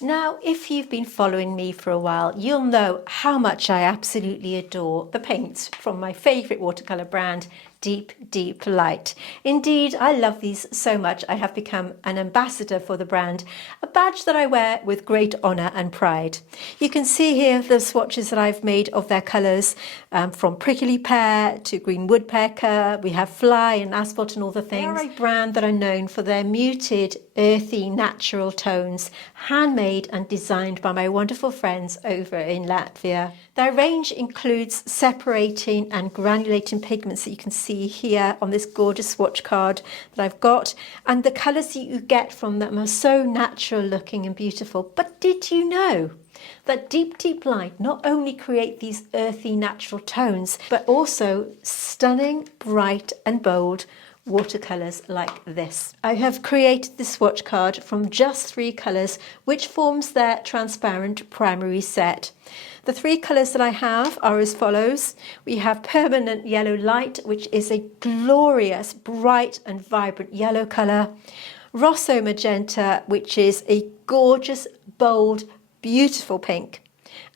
Now, if you've been following me for a while, you'll know how much I absolutely adore the paints from my favourite watercolour brand, Deep Deep Light. Indeed, I love these so much I have become an ambassador for the brand, a badge that I wear with great honour and pride. You can see here the swatches that I've made of their colours, from prickly pear to green woodpecker. We have fly and asphalt and all the things. They're a brand that are known for their muted, earthy, natural tones, handmade and designed by my wonderful friends over in Latvia. Their range includes separating and granulating pigments that you can see here on this gorgeous swatch card that I've got, and the colours that you get from them are so natural looking and beautiful. But did you know that Deep Deep Light not only create these earthy natural tones, but also stunning, bright and bold watercolours like this? I have created this swatch card from just 3 colours, which forms their transparent primary set. The 3 colours that I have are as follows. We have Permanent Yellow Light, which is a glorious, bright and vibrant yellow colour. Rosso Magenta, which is a gorgeous, bold, beautiful pink.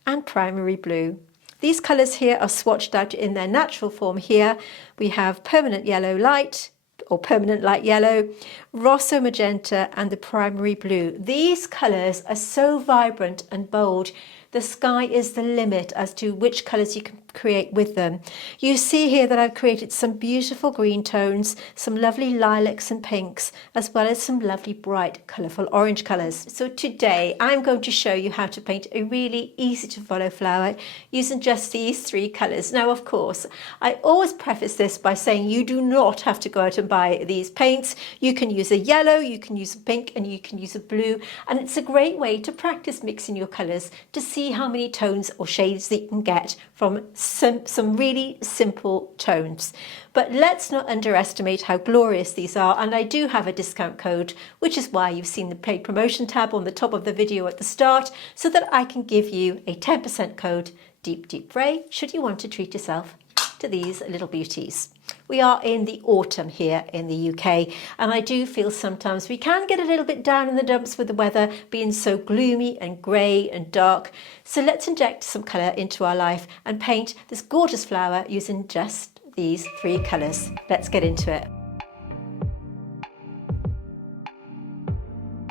And Primary Blue. These colours here are swatched out in their natural form here. We have Permanent Yellow Light, or Permanent Light Yellow, Rosso Magenta and the Primary Blue. These colours are so vibrant and bold. The sky is the limit as to which colours you can create with them. You see here that I've created some beautiful green tones, some lovely lilacs and pinks, as well as some lovely bright colourful orange colours. So today I'm going to show you how to paint a really easy to follow flower using just these 3 colours. Now, of course, I always preface this by saying you do not have to go out and buy these paints. You can use a yellow, you can use a pink, and you can use a blue, and it's a great way to practice mixing your colours to see how many tones or shades that you can get from some really simple tones. But let's not underestimate how glorious these are, and I do have a discount code, which is why you've seen the paid promotion tab on the top of the video at the start, so that I can give you a 10% code, Deep Deep Ray, should you want to treat yourself to these little beauties. We are in the autumn here in the UK, and I do feel sometimes we can get a little bit down in the dumps with the weather being so gloomy and grey and dark. So let's inject some colour into our life and paint this gorgeous flower using just these 3 colours. Let's get into it.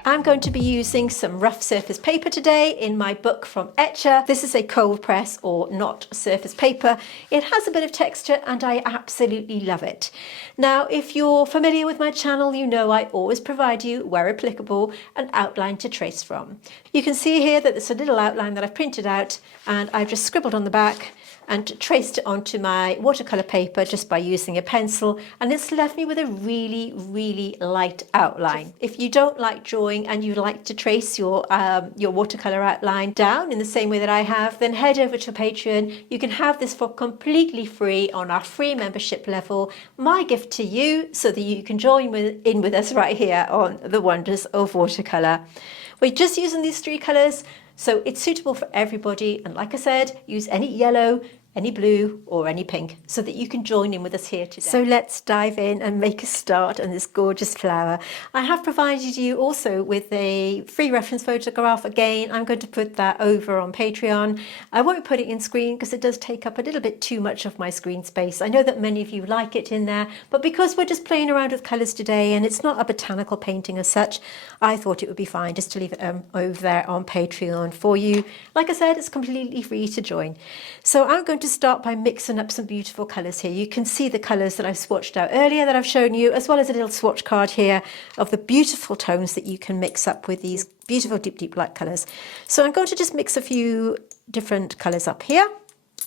I'm going to be using some rough surface paper today in my book from Etcher. This is a cold press or not surface paper. It has a bit of texture and I absolutely love it. Now, if you're familiar with my channel, you know I always provide you, where applicable, an outline to trace from. You can see here that there's a little outline that I've printed out and I've just scribbled on the back and traced it onto my watercolour paper just by using a pencil, and it's left me with a really, really light outline. If you don't like drawing and you like to trace your watercolour outline down in the same way that I have, then head over to Patreon. You can have this for completely free on our free membership level. My gift to you, so that you can join in with us right here on the wonders of watercolour. We're just using these 3 colours, so it's suitable for everybody, and like I said, use any yellow, any blue or any pink so that you can join in with us here today. So let's dive in and make a start on this gorgeous flower. I have provided you also with a free reference photograph. Again, I'm going to put that over on Patreon. I won't put it in screen because it does take up a little bit too much of my screen space. I know that many of you like it in there, but because we're just playing around with colours today and it's not a botanical painting as such, I thought it would be fine just to leave it over there on Patreon for you. Like I said, it's completely free to join. So I'm going to start by mixing up some beautiful colours here. You can see the colours that I've swatched out earlier that I've shown you, as well as a little swatch card here of the beautiful tones that you can mix up with these beautiful deep, deep light colours. So I'm going to just mix a few different colours up here.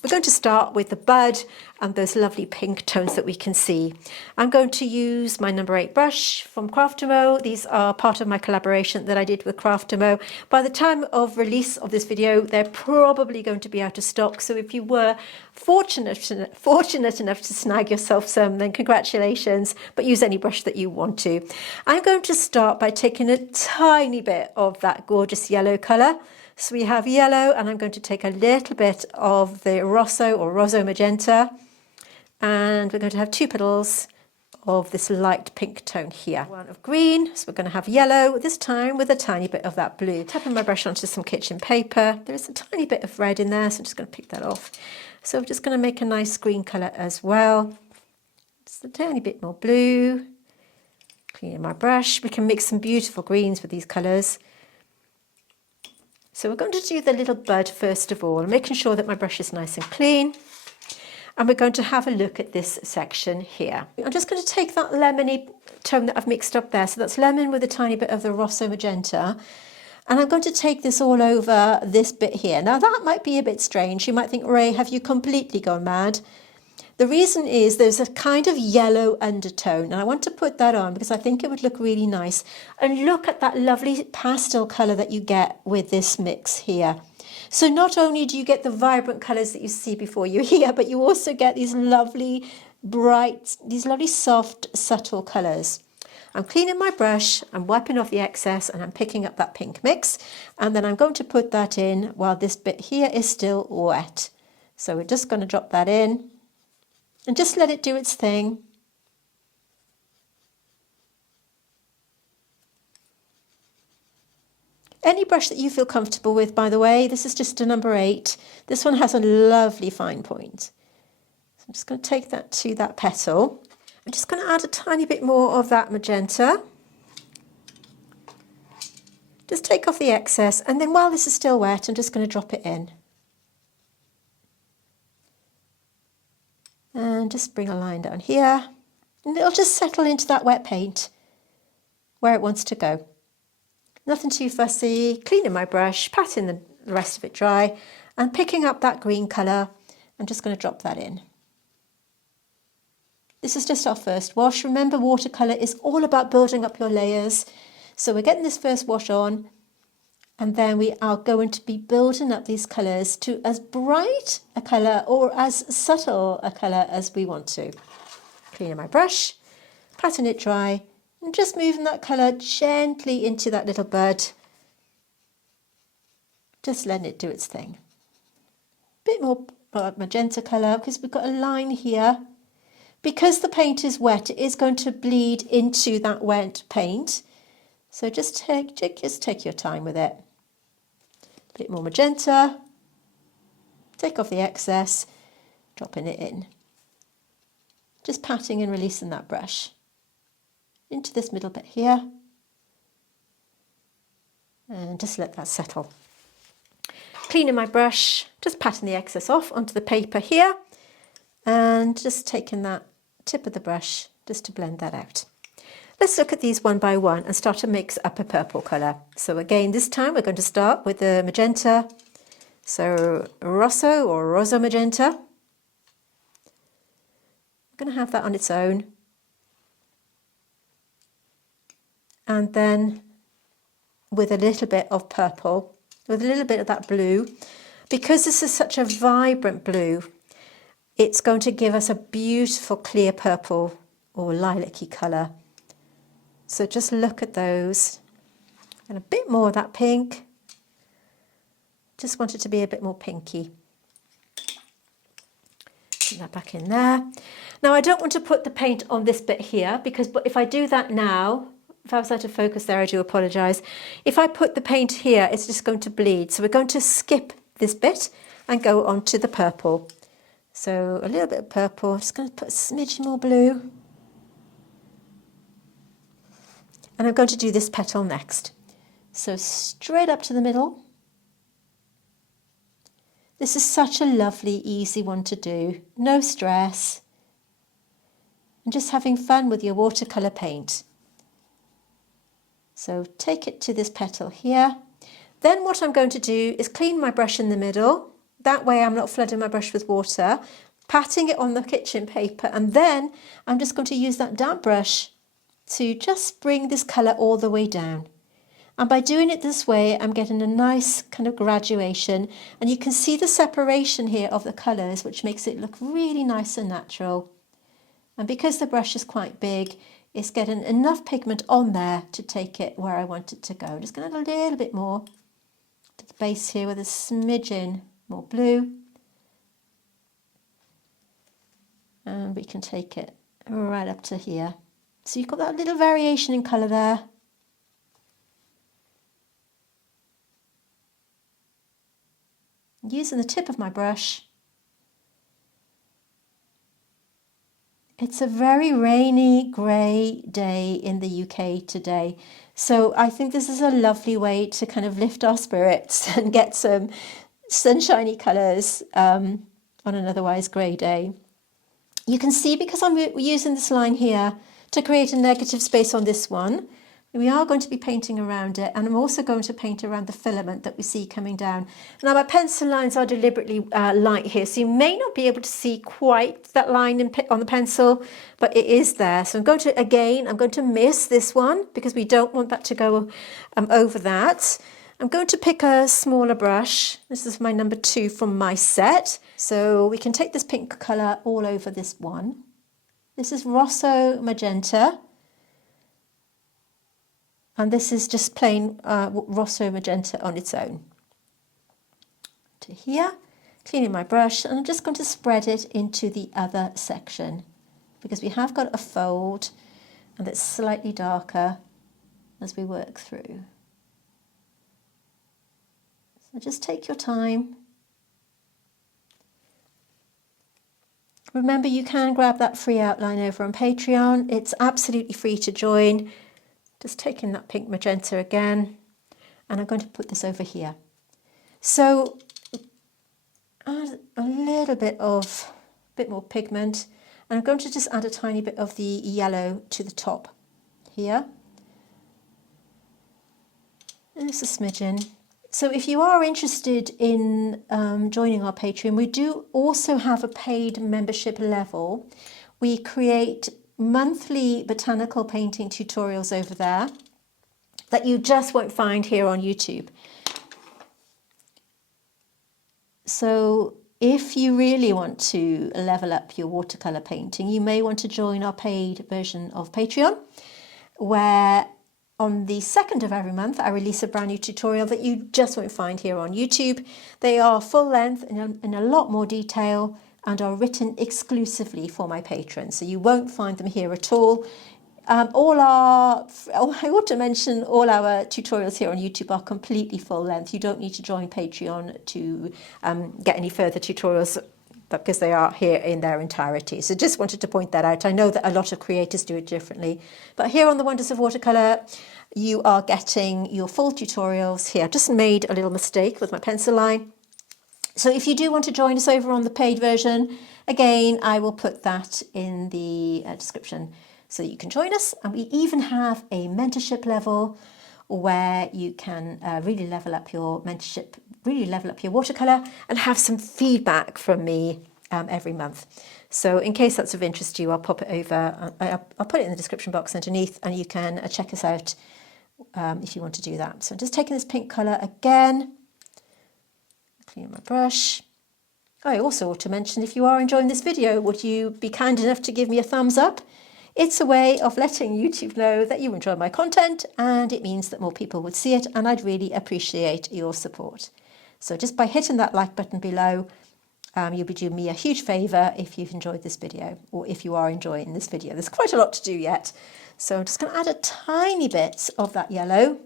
We're going to start with the bud and those lovely pink tones that we can see. I'm going to use my number 8 brush from Craftamo. These are part of my collaboration that I did with Craftamo. By the time of release of this video, they're probably going to be out of stock. So if you were fortunate enough to snag yourself some, then congratulations, but use any brush that you want to. I'm going to start by taking a tiny bit of that gorgeous yellow colour. So we have yellow, and I'm going to take a little bit of the Rosso or Rosso Magenta, and we're going to have 2 petals of this light pink tone here. One of green, so we're going to have yellow, this time with a tiny bit of that blue. Tapping my brush onto some kitchen paper. There's a tiny bit of red in there, so I'm just going to pick that off. So I'm just going to make a nice green colour as well. Just a tiny bit more blue. Cleaning my brush. We can mix some beautiful greens with these colours. So we're going to do the little bud first of all, making sure that my brush is nice and clean. And we're going to have a look at this section here. I'm just going to take that lemony tone that I've mixed up there. So that's lemon with a tiny bit of the Rosso Magenta. And I'm going to take this all over this bit here. Now that might be a bit strange. You might think, Ray, have you completely gone mad? The reason is there's a kind of yellow undertone, and I want to put that on because I think it would look really nice. And look at that lovely pastel colour that you get with this mix here. So not only do you get the vibrant colours that you see before you here, but you also get these lovely bright, these lovely soft, subtle colours. I'm cleaning my brush, I'm wiping off the excess, and I'm picking up that pink mix. And then I'm going to put that in while this bit here is still wet. So we're just going to drop that in. And just let it do its thing. Any brush that you feel comfortable with, by the way. This is just a number 8. This one has a lovely fine point. So I'm just going to take that to that petal. I'm just going to add a tiny bit more of that magenta. Just take off the excess, and then while this is still wet, I'm just going to drop it in. And just bring a line down here, and it'll just settle into that wet paint where it wants to go. Nothing too fussy. Cleaning my brush, patting the rest of it dry, and picking up that green colour. I'm just going to drop that in. This is just our first wash. Remember, watercolour is all about building up your layers. So we're getting this first wash on, and then we are going to be building up these colours to as bright a colour or as subtle a colour as we want to. Cleaning my brush, patting it dry, and just moving that colour gently into that little bud. Just letting it do its thing. Bit more magenta colour because we've got a line here. Because the paint is wet, it is going to bleed into that wet paint. So just take your time with it. A bit more magenta. Take off the excess, dropping it in. Just patting and releasing that brush into this middle bit here. And just let that settle. Cleaning my brush, just patting the excess off onto the paper here. And just taking that tip of the brush just to blend that out. Let's look at these one by one and start to mix up a purple colour. So again, this time we're going to start with the magenta. So Rosso or Rosso Magenta. I'm going to have that on its own. And then with a little bit of purple, with a little bit of that blue. Because this is such a vibrant blue, it's going to give us a beautiful clear purple or lilac-y colour. So just look at those. And a bit more of that pink. Just want it to be a bit more pinky. Put that back in there. Now I don't want to put the paint on this bit here because if I do that now, if I was out of focus there, I do apologise. If I put the paint here, it's just going to bleed. So we're going to skip this bit and go on to the purple. So a little bit of purple. I'm just going to put a smidge more blue. And I'm going to do this petal next. So straight up to the middle. This is such a lovely, easy one to do. No stress. And just having fun with your watercolour paint. So take it to this petal here. Then what I'm going to do is clean my brush in the middle. That way I'm not flooding my brush with water. Patting it on the kitchen paper. And then I'm just going to use that damp brush to just bring this colour all the way down. And by doing it this way, I'm getting a nice kind of graduation. And you can see the separation here of the colours, which makes it look really nice and natural. And because the brush is quite big, it's getting enough pigment on there to take it where I want it to go. I'm just going to add a little bit more to the base here with a smidgen more blue. And we can take it right up to here. So you've got that little variation in colour there. Using the tip of my brush. It's a very rainy, grey day in the UK today. So I think this is a lovely way to kind of lift our spirits and get some sunshiny colours on an otherwise grey day. You can see, because I'm using this line here to create a negative space on this one, we are going to be painting around it, and I'm also going to paint around the filament that we see coming down. Now my pencil lines are deliberately light here, so you may not be able to see quite that line on the pencil, but it is there. So I'm going to miss this one because we don't want that to go over that. I'm going to pick a smaller brush. This is my number 2 from my set. So we can take this pink colour all over this one. This is Rosso Magenta. And this is just plain Rosso Magenta on its own. To here, cleaning my brush, and I'm just going to spread it into the other section because we have got a fold and it's slightly darker as we work through. So just take your time. Remember, you can grab that free outline over on Patreon. It's absolutely free to join. Just taking that pink magenta again, and I'm going to put this over here. So add a little bit more pigment, and I'm going to just add a tiny bit of the yellow to the top here. And just a smidgen. So if you are interested in joining our Patreon, we do also have a paid membership level. We create monthly botanical painting tutorials over there that you just won't find here on YouTube. So if you really want to level up your watercolour painting, you may want to join our paid version of Patreon, where on the 2nd of every month I release a brand new tutorial that you just won't find here on YouTube. They are full length in a lot more detail and are written exclusively for my patrons, so you won't find them here at all. I ought to mention, all our tutorials here on YouTube are completely full length. You don't need to join Patreon to get any further tutorials because they are here in their entirety. So just wanted to point that out. I know that a lot of creators do it differently, but here on the Wonders of Watercolour, you are getting your full tutorials here. I just made a little mistake with my pencil line. So if you do want to join us over on the paid version, again, I will put that in the description so you can join us. And we even have a mentorship level where you can really level up your mentorship, really level up your watercolour and have some feedback from me every month. So in case that's of interest to you, I'll pop it over. I'll put it in the description box underneath, and you can check us out if you want to do that. So I'm just taking this pink colour again. Clean my brush. I also ought to mention, if you are enjoying this video, would you be kind enough to give me a thumbs up? It's a way of letting YouTube know that you enjoy my content, and it means that more people would see it, and I'd really appreciate your support. So just by hitting that like button below, you'll be doing me a huge favour if you've enjoyed this video, or if you are enjoying this video. There's quite a lot to do yet. So I'm just going to add a tiny bit of that yellow,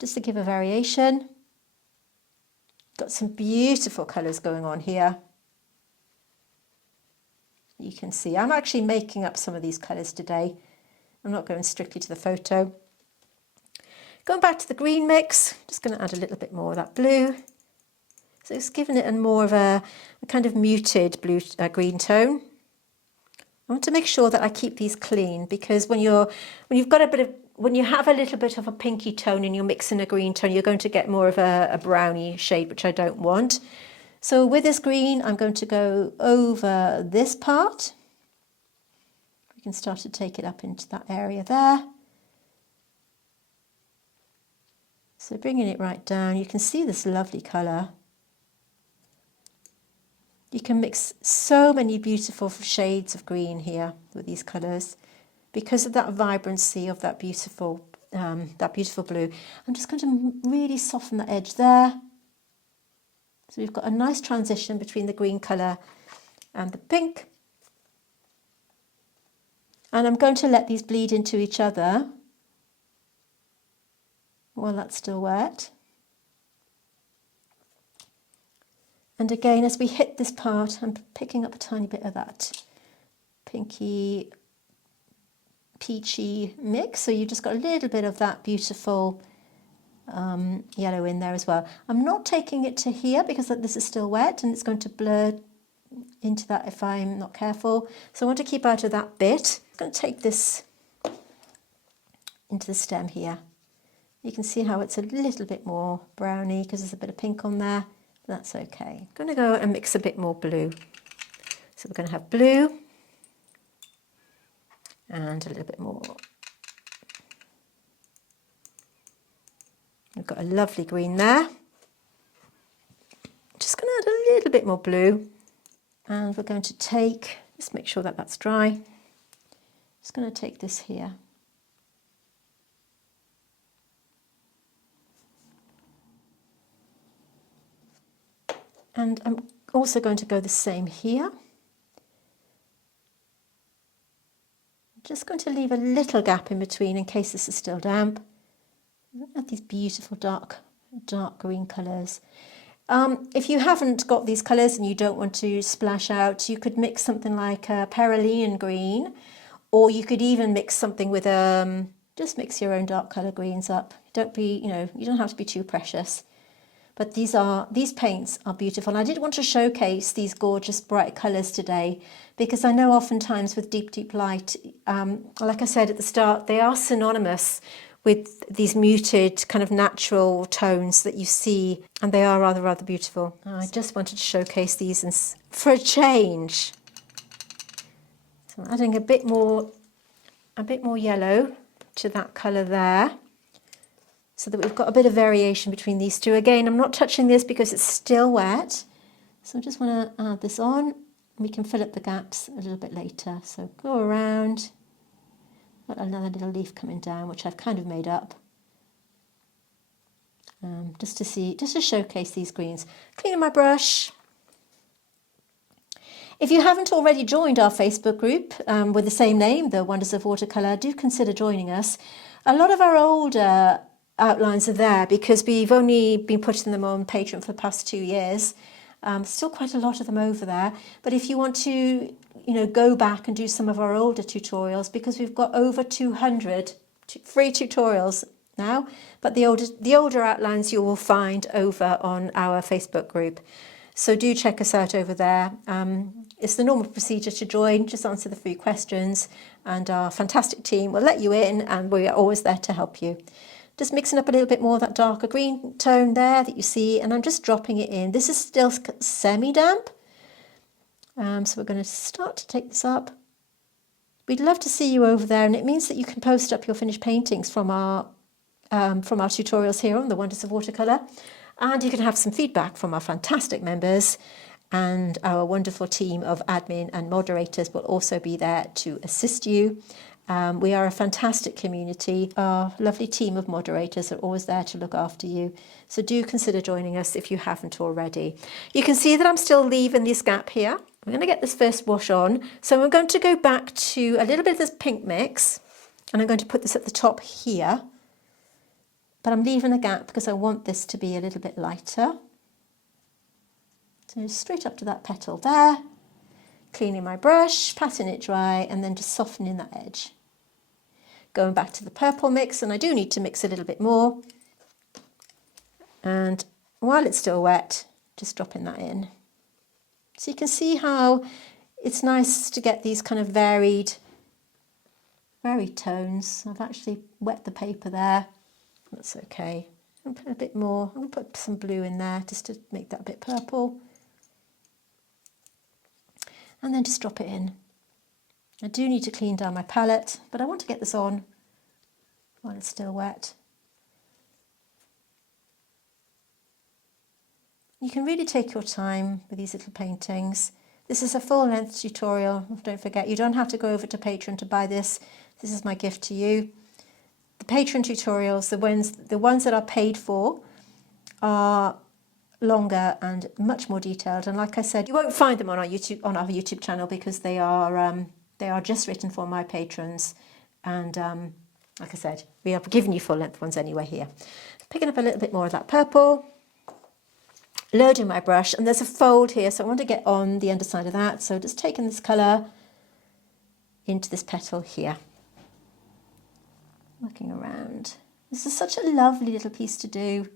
just to give a variation. Got some beautiful colours going on here. You can see I'm actually making up some of these colours today. I'm not going strictly to the photo. Going back to the green mix, just going to add a little bit more of that blue. So it's giving it more of a kind of muted blue green tone. I want to make sure that I keep these clean, because when you have a little bit of a pinky tone and you're mixing a green tone, you're going to get more of a browny shade, which I don't want. So with this green, I'm going to go over this part. We can start to take it up into that area there. So bringing it right down, you can see this lovely colour. You can mix so many beautiful shades of green here with these colours because of that vibrancy of that beautiful blue. I'm just going to really soften the edge there. So we've got a nice transition between the green colour and the pink. And I'm going to let these bleed into each other while that's still wet. And again, as we hit this part, I'm picking up a tiny bit of that pinky peachy mix. So you've just got a little bit of that beautiful yellow in there as well. I'm not taking it to here because this is still wet and it's going to blur into that if I'm not careful. So I want to keep out of that bit. I'm going to take this into the stem here. You can see how it's a little bit more browny because there's a bit of pink on there. That's okay. I'm going to go and mix a bit more blue. So we're going to have blue and a little bit more. We've got a lovely green there. Just going to add a little bit more blue. And we're going to take, just make sure that that's dry. Just going to take this here. And I'm also going to go the same here. I'm just going to leave a little gap in between in case this is still damp. Add these beautiful dark green colours. If you haven't got these colours and you don't want to splash out, you could mix something like a Perylene green, or you could even mix something with just mix your own dark colour greens up. Don't be, you don't have to be too precious. But these paints are beautiful. And I did want to showcase these gorgeous bright colours today because I know oftentimes with deep, deep light, like I said at the start, they are synonymous with these muted kind of natural tones that you see, and they are rather, rather beautiful. I just wanted to showcase these for a change. So I'm adding a bit more yellow to that colour there, so that we've got a bit of variation between these two. Again, I'm not touching this because it's still wet, so I just want to add this on. We can fill up the gaps a little bit later. So go around. Got another little leaf coming down, which I've kind of made up, just to showcase these greens. Cleaning my brush. If you haven't already joined our Facebook group with the same name, The Wonders of Watercolour, do consider joining us. A lot of our older outlines are there because we've only been putting them on Patreon for the past 2 years. Still quite a lot of them over there. But if you want to go back and do some of our older tutorials, because we've got over 200 free tutorials now, but the older outlines you will find over on our Facebook group. So do check us out over there. It's the normal procedure to join, just answer the 3 questions, and our fantastic team will let you in, and we are always there to help you. Just mixing up a little bit more of that darker green tone there that you see, and I'm just dropping it in. This is still semi-damp. So we're going to start to take this up. We'd love to see you over there, and it means that you can post up your finished paintings from our tutorials here on The Wonders of Watercolour, and you can have some feedback from our fantastic members, and our wonderful team of admin and moderators will also be there to assist you. We are a fantastic community. Our lovely team of moderators are always there to look after you. So do consider joining us if you haven't already. You can see that I'm still leaving this gap here. I'm going to get this first wash on. So I'm going to go back to a little bit of this pink mix, and I'm going to put this at the top here. But I'm leaving a gap because I want this to be a little bit lighter. So straight up to that petal there. Cleaning my brush, patting it dry, and then just softening that edge. Going back to the purple mix, and I do need to mix a little bit more. And while it's still wet, just dropping that in. So you can see how it's nice to get these kind of varied tones. I've actually wet the paper there. That's okay. I'm put a bit more. I'm going to put some blue in there just to make that a bit purple. And then just drop it in. I do need to clean down my palette, but I want to get this on while it's still wet. You can really take your time with these little paintings. This is a full-length tutorial. Don't forget, you don't have to go over to Patreon to buy this. This is my gift to you. The Patreon tutorials, the ones that are paid for, are longer and much more detailed. And like I said, you won't find them on our YouTube channel because they are They are just written for my patrons. And like I said, we are giving you full length ones anyway here. Picking up a little bit more of that purple, loading my brush, and there's a fold here, so I want to get on the underside of that. So just taking this colour into this petal here, working around. This is such a lovely little piece to do,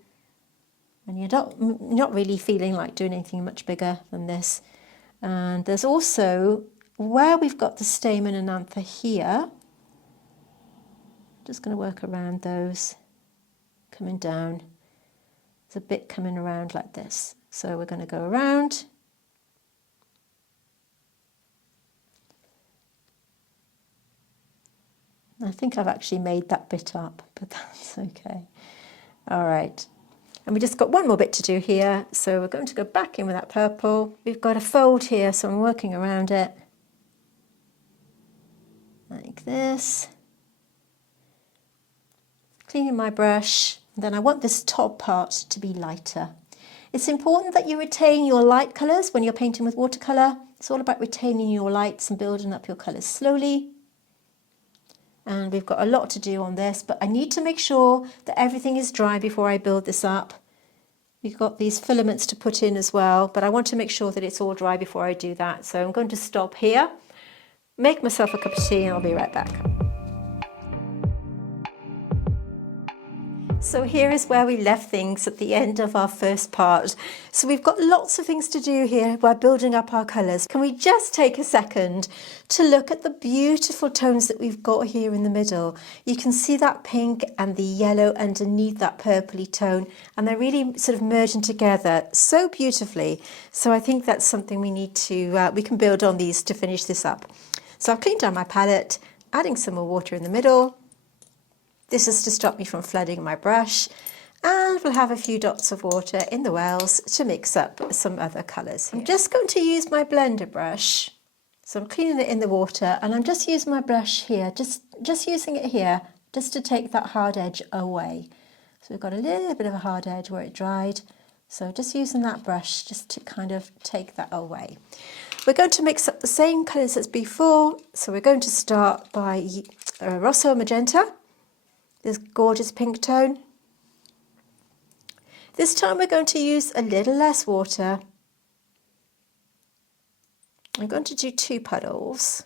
and you're not really feeling like doing anything much bigger than this. And there's also, where we've got the stamen and anther here, just going to work around those, coming down. There's a bit coming around like this. So we're going to go around. I think I've actually made that bit up, but that's okay. All right. And we just got one more bit to do here. So we're going to go back in with that purple. We've got a fold here, so I'm working around it like this. Cleaning my brush. Then I want this top part to be lighter. It's important that you retain your light colours when you're painting with watercolour. It's all about retaining your lights and building up your colours slowly. And we've got a lot to do on this, but I need to make sure that everything is dry before I build this up. We've got these filaments to put in as well, but I want to make sure that it's all dry before I do that. So I'm going to stop here, make myself a cup of tea, and I'll be right back. So here is where we left things at the end of our first part. So we've got lots of things to do here while building up our colours. Can we just take a second to look at the beautiful tones that we've got here in the middle? You can see that pink and the yellow underneath that purpley tone, and they're really sort of merging together so beautifully. So I think that's something we need to, we can build on these to finish this up. So I've cleaned down my palette, adding some more water in the middle. This is to stop me from flooding my brush, and we'll have a few dots of water in the wells to mix up some other colours. I'm just going to use my blender brush. So I'm cleaning it in the water, and I'm just using my brush here, just using it here, just to take that hard edge away. So we've got a little bit of a hard edge where it dried. So just using that brush just to kind of take that away. We're going to mix up the same colours as before. So we're going to start by Rosso Magenta. This gorgeous pink tone. This time we're going to use a little less water. I'm going to do 2 puddles.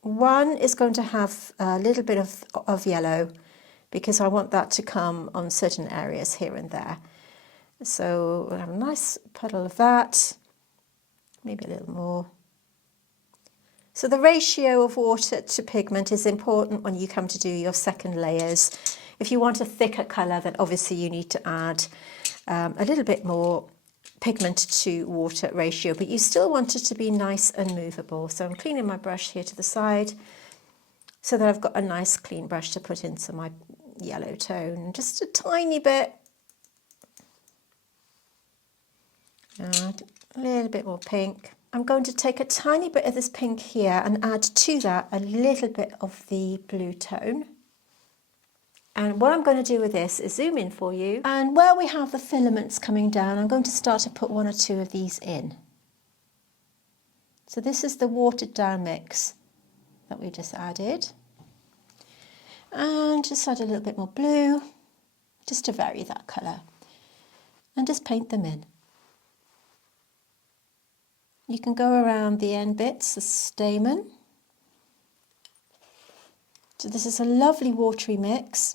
One is going to have a little bit of yellow because I want that to come on certain areas here and there. So we'll have a nice puddle of that, maybe a little more. So the ratio of water to pigment is important when you come to do your second layers. If you want a thicker colour, then obviously you need to add a little bit more pigment to water ratio, but you still want it to be nice and movable. So I'm cleaning my brush here to the side so that I've got a nice clean brush to put into my yellow tone. Just a tiny bit. Add a little bit more pink. I'm going to take a tiny bit of this pink here and add to that a little bit of the blue tone. And what I'm going to do with this is zoom in for you. And where we have the filaments coming down, I'm going to start to put 1 or 2 of these in. So this is the watered down mix that we just added. And just add a little bit more blue, just to vary that colour. And just paint them in. You can go around the end bits, the stamen. So this is a lovely watery mix.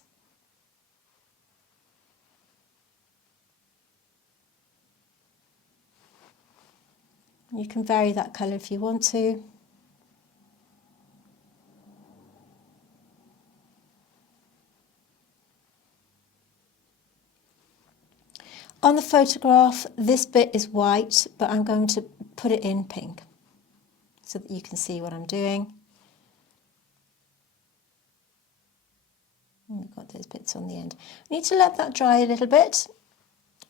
You can vary that colour if you want to. On the photograph, this bit is white, but I'm going to put it in pink so that you can see what I'm doing. And we've got those bits on the end. We need to let that dry a little bit.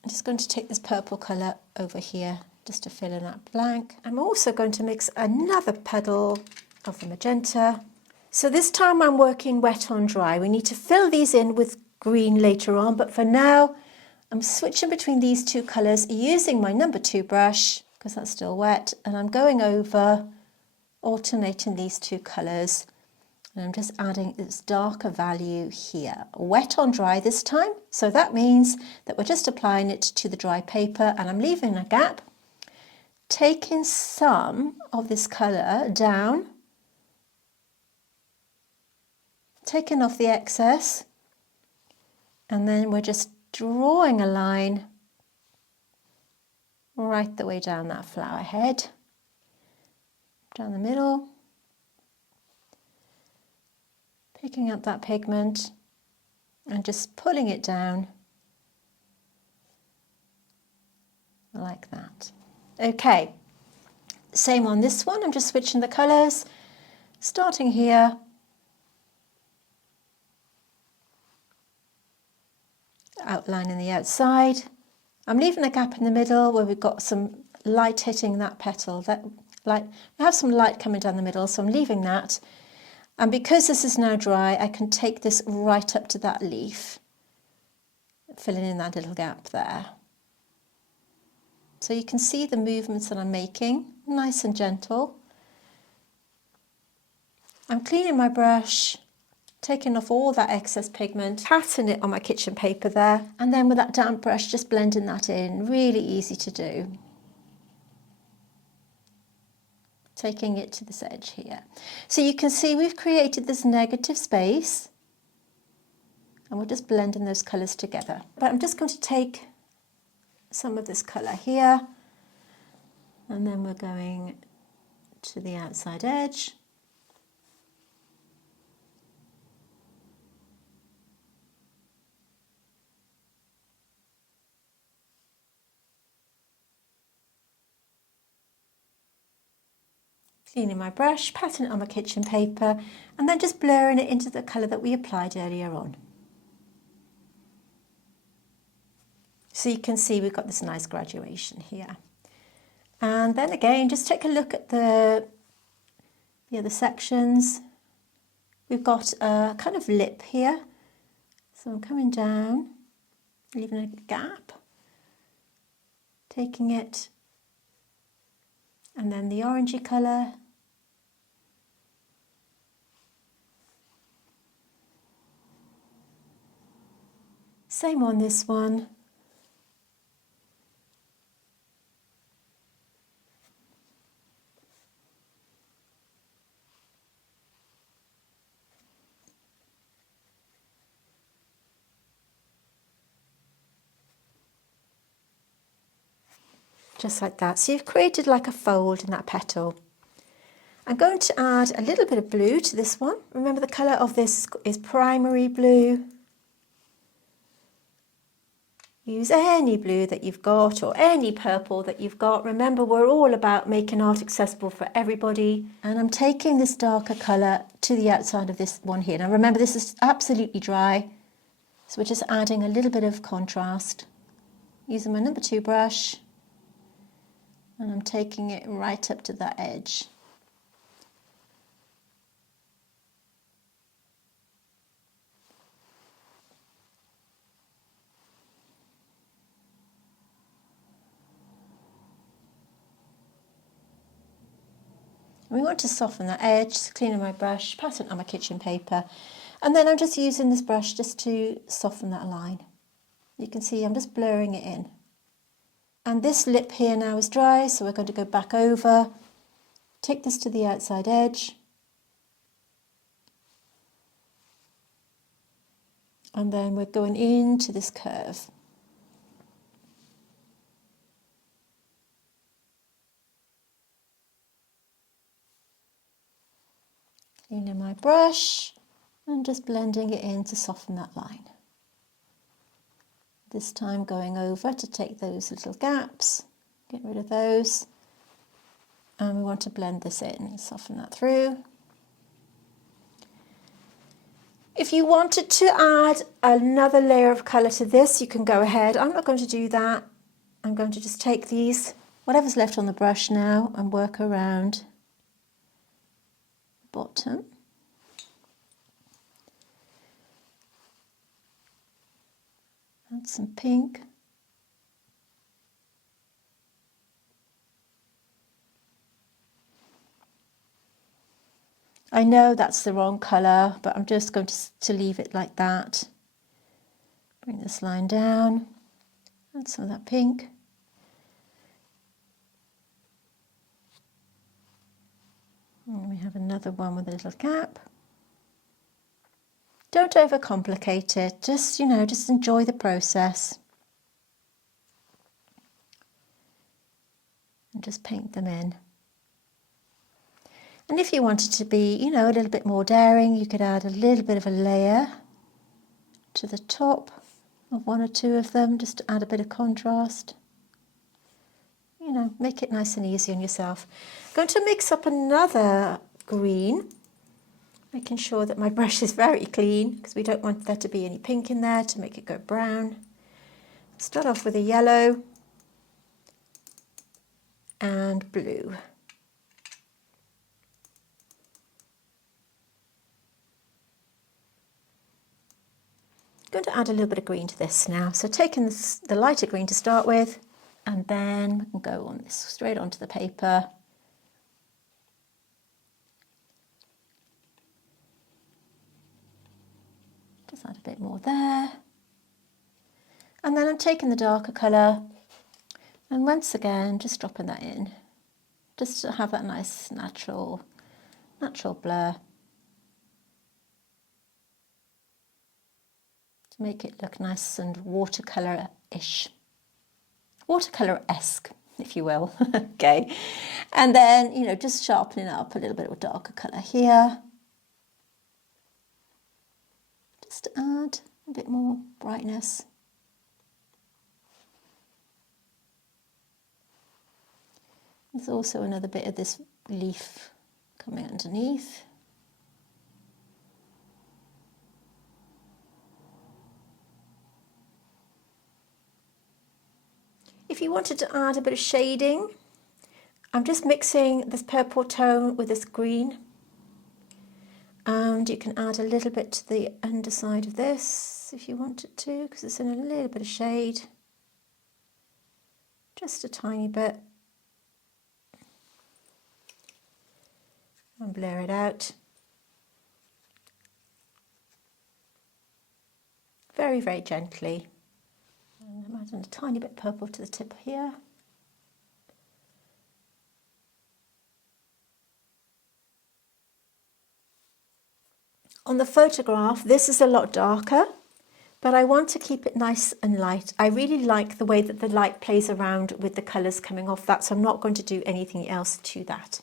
I'm just going to take this purple colour over here just to fill in that blank. I'm also going to mix another petal of the magenta. So this time I'm working wet on dry. We need to fill these in with green later on, but for now I'm switching between these 2 colours using my number 2 brush because that's still wet, and I'm going over alternating these two colours. And I'm just adding this darker value here. Wet on dry this time. So that means that we're just applying it to the dry paper, and I'm leaving a gap, taking some of this colour down, taking off the excess, and then we're just drawing a line right the way down that flower head, down the middle, picking up that pigment and just pulling it down like that. Okay, same on this one. I'm just switching the colours, starting here, outlining the outside. I'm leaving a gap in the middle where we've got some light hitting that petal. That light, we have some light coming down the middle, so I'm leaving that. And because this is now dry, I can take this right up to that leaf, filling in that little gap there. So you can see the movements that I'm making, nice and gentle. I'm cleaning my brush, taking off all that excess pigment, patting it on my kitchen paper there, and then with that damp brush, just blending that in. Really easy to do. Taking it to this edge here. So you can see we've created this negative space, and we're just blending those colours together. But I'm just going to take some of this colour here, and then we're going to the outside edge. Cleaning my brush, patting it on my kitchen paper, and then just blurring it into the colour that we applied earlier on. So you can see we've got this nice graduation here. And then again, just take a look at the other sections. We've got a kind of lip here. So I'm coming down, leaving a gap, taking it, and then the orangey colour. Same on this one. Just like that. So you've created like a fold in that petal. I'm going to add a little bit of blue to this one. Remember, the colour of this is primary blue. Use any blue that you've got or any purple that you've got. Remember, we're all about making art accessible for everybody. And I'm taking this darker colour to the outside of this one here. Now remember, this is absolutely dry, so we're just adding a little bit of contrast. Using my number 2 brush, and I'm taking it right up to that edge. We want to soften that edge, so cleaning my brush, patting it on my kitchen paper, and then I'm just using this brush just to soften that line. You can see I'm just blurring it in. And this lip here now is dry, so we're going to go back over, take this to the outside edge, and then we're going into this curve. Cleaning my brush and just blending it in to soften that line. This time going over to take those little gaps, get rid of those, and we want to blend this in, soften that through. If you wanted to add another layer of colour to this, you can go ahead. I'm not going to do that. I'm going to just take these, whatever's left on the brush now, and work around the bottom. Add some pink. I know that's the wrong colour, but I'm just going to leave it like that. Bring this line down, add some of that pink. And we have another one with a little gap. Don't overcomplicate it, just, you know, just enjoy the process. And just paint them in. And if you wanted to be, you know, a little bit more daring, you could add a little bit of a layer to the top of one or two of them, just to add a bit of contrast. You know, make it nice and easy on yourself. I'm going to mix up another green, making sure that my brush is very clean because we don't want there to be any pink in there to make it go brown. Start off with a yellow and blue. I'm going to add a little bit of green to this now. So taking the lighter green to start with, and then we can go on this straight onto the paper. Just add a bit more there. And then I'm taking the darker colour and once again just dropping that in, just to have that nice natural blur. To make it look nice and watercolour-ish. Watercolour-esque, if you will. Okay. And then, you know, just sharpening up a little bit of a darker colour here. Just to add a bit more brightness. There's also another bit of this leaf coming underneath. If you wanted to add a bit of shading, I'm just mixing this purple tone with this green. And you can add a little bit to the underside of this if you wanted to, because it's in a little bit of shade. Just a tiny bit. And blur it out. Very, very gently. And I'm adding a tiny bit of purple to the tip here. On the photograph, this is a lot darker, but I want to keep it nice and light. I really like the way that the light plays around with the colours coming off that, so I'm not going to do anything else to that.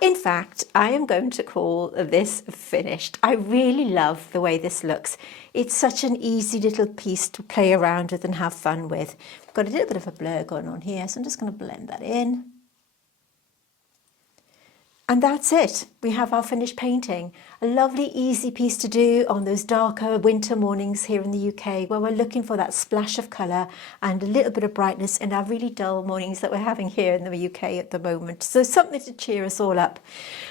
In fact, I am going to call this finished. I really love the way this looks. It's such an easy little piece to play around with and have fun with. I've got a little bit of a blur going on here, so I'm just going to blend that in. And that's it. We have our finished painting. A lovely, easy piece to do on those darker winter mornings here in the UK where we're looking for that splash of colour and a little bit of brightness in our really dull mornings that we're having here in the UK at the moment. So something to cheer us all up.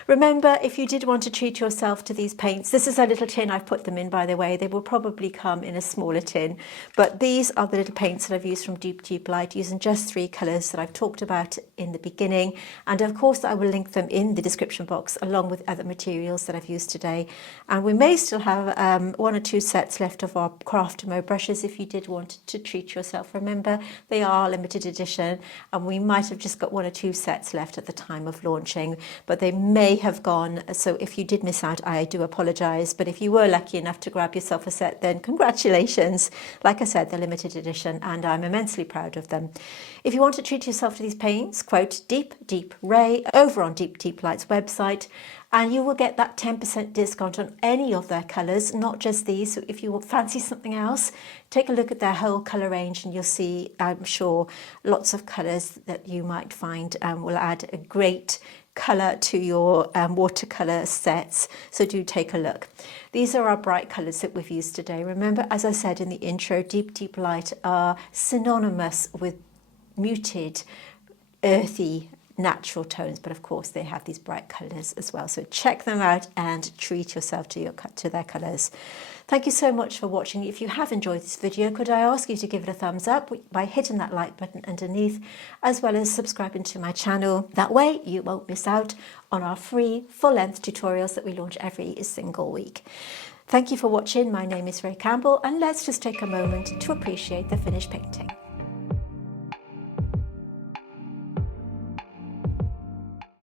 Remember, if you did want to treat yourself to these paints, this is a little tin I've put them in, by the way. They will probably come in a smaller tin. But these are the little paints that I've used from Deep Deep Light, using just 3 colours that I've talked about in the beginning. And of course, I will link them in the description box along with other materials that I've used today. And we may still have 1 or 2 sets left of our Craft Mo brushes if you did want to treat yourself. Remember, they are limited edition and we might have just got 1 or 2 sets left at the time of launching, but they may have gone. So if you did miss out, I do apologise. But if you were lucky enough to grab yourself a set, then congratulations. Like I said, they're limited edition and I'm immensely proud of them. If you want to treat yourself to these paints, quote Deep Deep Ray over on Deep Deep Light's website, and you will get that 10% discount on any of their colours, not just these. So if you fancy something else, take a look at their whole colour range and you'll see, I'm sure, lots of colours that you might find will add a great colour to your watercolour sets. So do take a look. These are our bright colours that we've used today. Remember, as I said in the intro, Deep Deep Light are synonymous with muted, earthy natural tones, but of course they have these bright colours as well. So check them out and treat yourself to their colours. Thank you so much for watching. If you have enjoyed this video, could I ask you to give it a thumbs up by hitting that like button underneath, as well as subscribing to my channel. That way you won't miss out on our free full-length tutorials that we launch every single week. Thank you for watching. My name is Ray Campbell, and let's just take a moment to appreciate the finished painting.